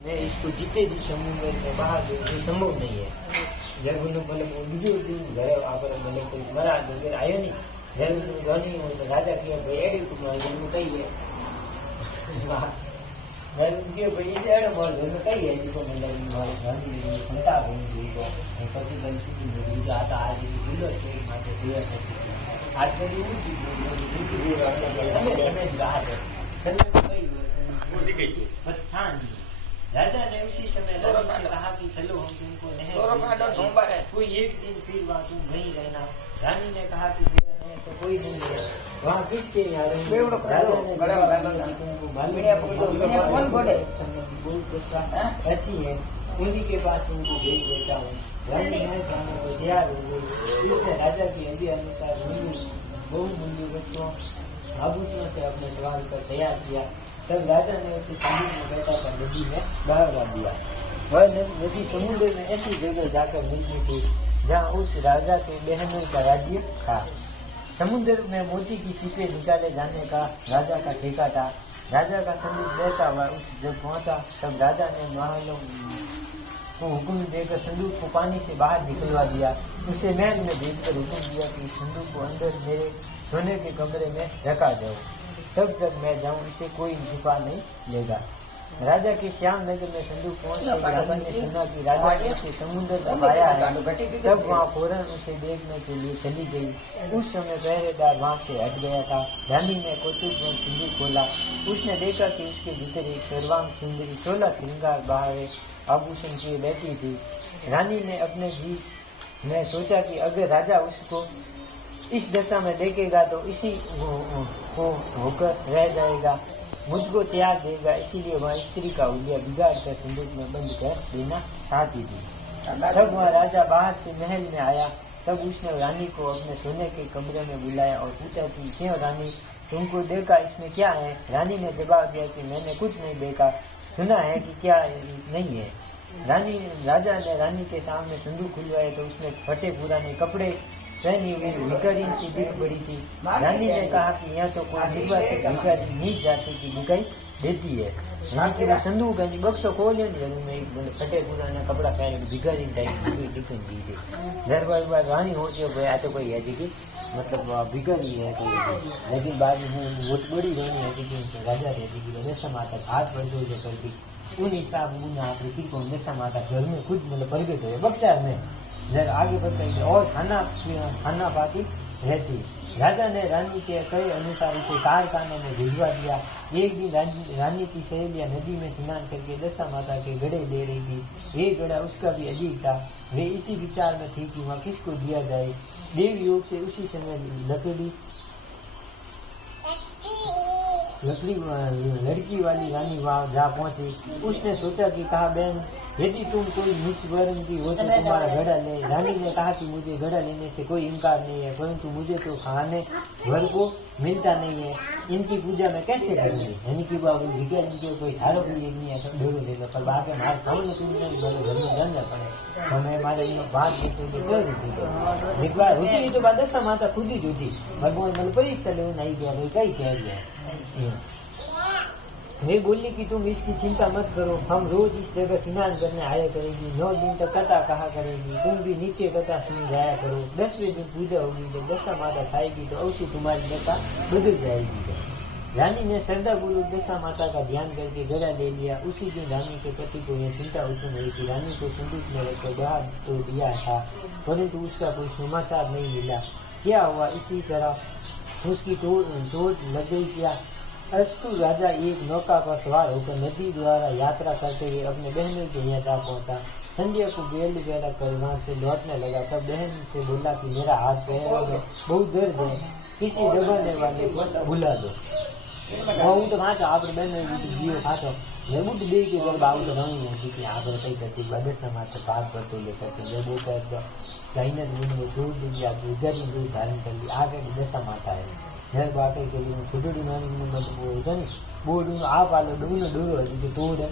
मैं इसको जीते जी समुद्र में बाहर ये संभव नहीं है। जब मतलब बीजू दिन घरे आप मतलब कोई मरा वगैरह आयो नहीं जब गनी हो तो राजा के भाई एडी कुमार जन्म कही है मैं उनके भाई एड बोल में कही है जिसको मतलब गांधी संता बनी थी तो पति बंसी की जो आता आज जिलो से माते दिया है आज मेरी उनकी समय समय रहा है समय कई वो दिखाई पठान राजा ने उसी समय रानी से कहा कि चलो हम तुमको नहर कोई एक दिन फिर वहाँ तुम वहीं रहना। रानी ने कहा कि मेरा नहर तो कोई नहीं है वहाँ किसके यहाँ अच्छी है उन्हीं के पास तुमको भेज देता हूँ। रानी ने जाने को तैयार हो गई। इसने राजा की अभी अनुसार बहुमूल्य वस्तुओं आभूषणों से अपने सवाल पर तैयार किया। तब राजा ने उसे समुद्र में बैठा कर नदी में बहा दिया। वह नदी समुद्र में ऐसी जगह जाकर मिलती थी जहाँ उस राजा के बहनों का राज्य था। समुद्र में मोती की सीपे निकाले जाने का राजा का ठेका था। राजा का संदेश देता हुआ उस जब पहुंचा तब राजा ने महलों को हुक्म देकर संदूक को पानी से बाहर निकलवा दिया। उसे महल में भेजकर हुक्म दिया कि संदूक को अंदर मेरे सोने के कमरे में रखा जाओ, तब तक मैं जाऊं इसे कोई छुपा नहीं लेगा। राजा के श्याम नगर में संदूक पहुंचने रानी ने सुना कि राजा ने उसे समुद्र तक आया है। तब वहाँ फौरन उसे देखने के लिए चली गई। उस समय पहरेदार वहाँ से हट गया था। रानी ने कौतुक में संदूक खोला। उसने देखा कि उसके भीतर एक सर्वांग सुंदरी 16 श्रृंगार बहारे आभूषण किए बैठी थी। रानी ने अपने जी में सोचा कि अगर राजा उसको इस दशा में देखेगा तो इसी को होकर रह जाएगा, मुझको त्याग देगा। इसीलिए वह स्त्री का उलिया बिगाड़ कर संदूक में बंद कर देना चाहती थी। तब वह राजा बाहर से महल में आया। तब उसने रानी को अपने सोने के कमरे में बुलाया और पूछा कि क्यों रानी, तुमको देखा इसमें क्या है? रानी ने जवाब दिया कि मैंने कुछ नहीं देखा, सुना है कि क्या नहीं है। राजा ने रानी के सामने संदूक खुलवाया तो उसमें फटे पुराने कपड़े पहनी हुई भिखारिन सी दिख पड़ी थी। रानी ने कहा कि यहाँ तो कोई विधवा से भिखारी नहीं जाती की दिखाई देती है। यहाँ की वो संदूक है बक्सो खोले में फटे पुराना कपड़ा पहने भिखारी टाइप दिखाई दी थी। दरबार रानी होती है भाई तो कोई है कि मतलब भिखारी है लेकिन बाद में बहुत बड़ी रानी है कि राजा रहती थी रेशम माता हाथ पर जो करती उन हिसाब को रेशम माता घर में खुद मतलब प्रगट है बक्सा में जब आगे बढ़ते और खाना पाती रहती। राजा ने रानी के कहे अनुसार उसे कारखाने में भिजवा दिया। एक दिन रानी की सहेलियां नदी में स्नान करके दशा माता के गड़े ले रही थी। ये गड़ा उसका भी अजीब था। वे इसी विचार में थी कि वहाँ किसको दिया जाए। देव योग से उसी समय लड़की वाली रानी वहाँ जा पहुंची। उसने सोचा कि कहा बहन यदि तुम कोई नीच वर्ण की हो तो तुम्हारा घड़ा ले। रानी ने कहा कि मुझे घड़ा लेने से कोई इनकार नहीं है, परंतु मुझे तो खाने भर को मिलता नहीं है, इनकी पूजा मैं कैसे करूँगी? यानी कि बाबू भिखारी इनके कोई धारो भी एक नहीं है ढोरो ले लो पर बाकी मारे खाओ ना तुम नहीं बोलो घर में जाना पड़े तो मैं हमारे बात देखते कर देती दिखवा होती नहीं तो बात दशा माता खुद ही होती भगवान मतलब परीक्षा ले नहीं गया भाई कहीं कह दिया। वे बोली कि तुम इसकी चिंता मत करो, हम रोज इस जगह स्नान करने आया करेगी, 9 दिन तक कथा कहा करेगी, तुम भी नित्य कथा सुन जाया करो। 10वें दिन पूजा होगी जब दशा माता खाएगी तो अवश्य तुम्हारी दशा बदल जाएगी। रानी ने श्रद्धापूर्वक दशा माता का ध्यान करके गला ले लिया। उसी दिन रानी के पति को यह चिंता उत्पन्न हुई कि रानी को संदूक में रखकर बाहर तो दिया था परंतु उसका कोई समाचार नहीं मिला। क्या हुआ? इसी तरह उसकी चोट लग गई क्या? अस्तु राजा एक नौका पर सवार होकर नदी द्वारा यात्रा करते हुए अपने बहनों के यहाँ जा पहुंचा। संध्या को बेल वगैरह कर वहाँ से लौटने लगा तब बहन से बोला कि मेरा हाथ पैरों में बहुत दर्द है, किसी दबाने वाले को बुला दो। હું તો ખાતો આપણે બંને જીવો ખાતો હું તો બે કે ગરબા આવું તો ઘણું નથી કે આપણે કઈ કરતી બદસમાં તો પાર કરતો લે કરતી જે બહુ કરતો કહીને મને છોડ દીધી આ ગુજારી જો ધારણ કરી આ કઈ દશા માતા है घर बाटे के लिए छोटी नानी में बोलता नहीं बोल आ पालो डूनो डूरो है तो तोड़